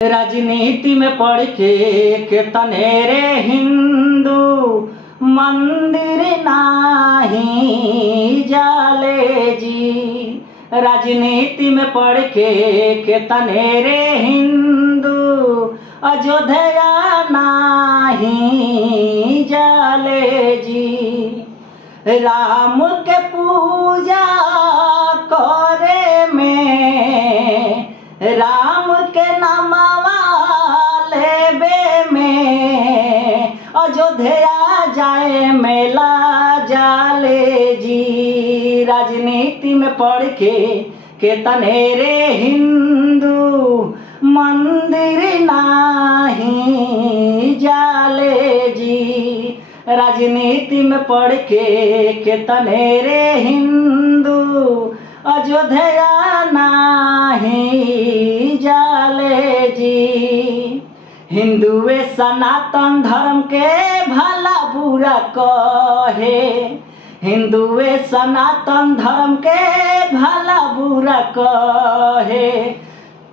राजनीति में पढ़ के तनेरे हिंदू मंदिर नाही जाले जी। राजनीति में पढ़ के तनेरे हिंदू अयोध्या नाही जाले जी। राम के पूजा करे में, राम के नामवा लेबे में अयोध्या जाए मेला जाले जी। राजनीति में पढ़ के तनेरे हिंदू मंदिर नाही जाले जी। राजनीति में पढ़ के तनेरे हिंदू अयोध्या नाही जाले जी। हिंदुए सनातन धर्म के भला बुरा कहे, हिंदुए सनातन धर्म के भला बुरा कहे।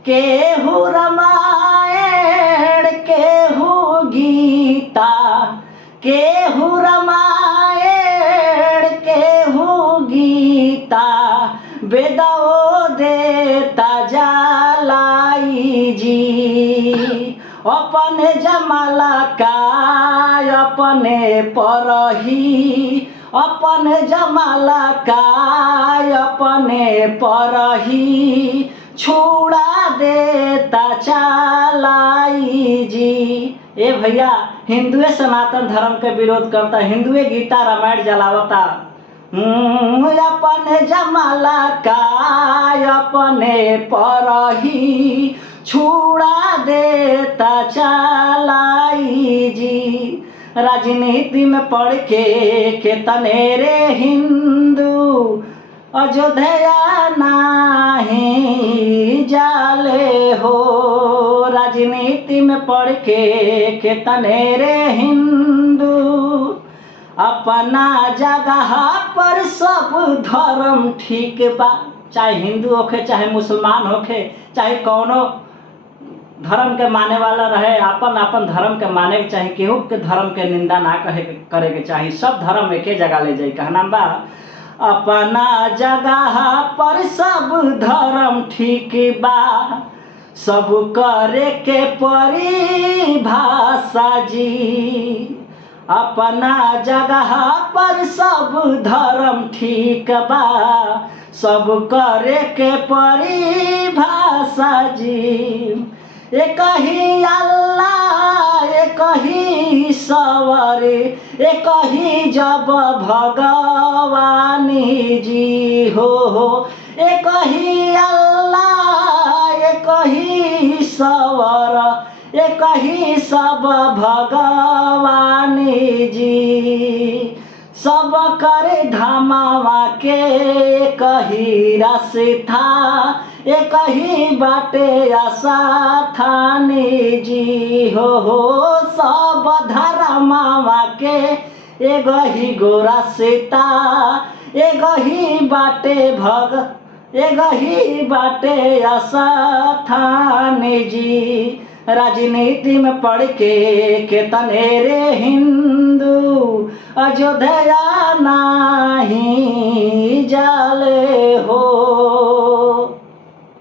केहू रामायण केहू गीता, केहू रामायण केहू गीता, वेदो देता जालाई जी। अपने जमाला का अपने परही, अपने जमाला का अपने परही, छुड़ा देता चालाई जी। ए भैया, हिंदुए सनातन धर्म के विरोध करता, हिंदुए गीता रामायण जलावता। अपने जमाला का अपने परही, छुड़ा देता चालाई जी। राजनीति में पढ़ के तनेरे हिंदू अयोध्या नाही जाले हो। राजनीति में पढ़ के तनेरे हिंदू अपना जगह पर सब धर्म ठीक बा। चाहे हिंदू होखे, चाहे मुसलमान होखे, चाहे कौनो धर्म के माने वाला रहे, अपन अपन धर्म के माने के चाहे, केहू के धर्म के निंदा ना करे के चाही। सब धर्म एके जगह ले जाई। कहना बा अपना जगह पर सब धर्म ठीक बा, सब करे के परिभाषा जी। अपना जगह पर सब धर्म ठीक बा, सब करे के परिभाषा जी। एक ही अल्लाह एक ही ईश्वर, एक ही जब भगवानी जी हो। एक ही अल्लाह एक ही ईश्वर, एक ही सब भगवानी जी। सब करे धामावा के एक ही रास्ता, एक ही बाटे आशा थानी जी हो। सब धर्मावा के एक ही गोरा सीता, एक ही बाटे एक ही बाटे आशा थानी जी। राजनीति में पढ़ के तनेरे हिंदू अयोध्या नाही जाले हो।